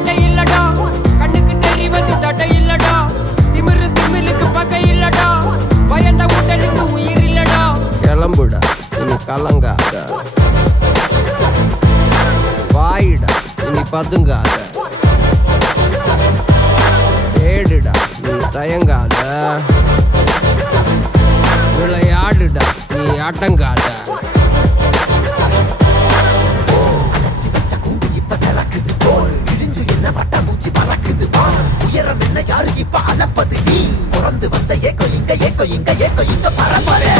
பாட்டை இல்லடா, கண்ணுக்கு தெரிவது தட்டை இல்லடா, திமிரு திமிலுக்கு பகை இல்லடா, பயந்த உடலுக்கு உயிர் இல்லடா. கிளம்புடா இனி கலங்காத, வாயிடா இனி பதுங்காத, ஏடுடா நீ தயங்காத, விளையாடுடா நீ அடங்காத. உயரம் என்ன யாரு இப்ப அளப்பது, நீ பிறந்து வந்த ஏக்கோ இங்க பரம்பரை.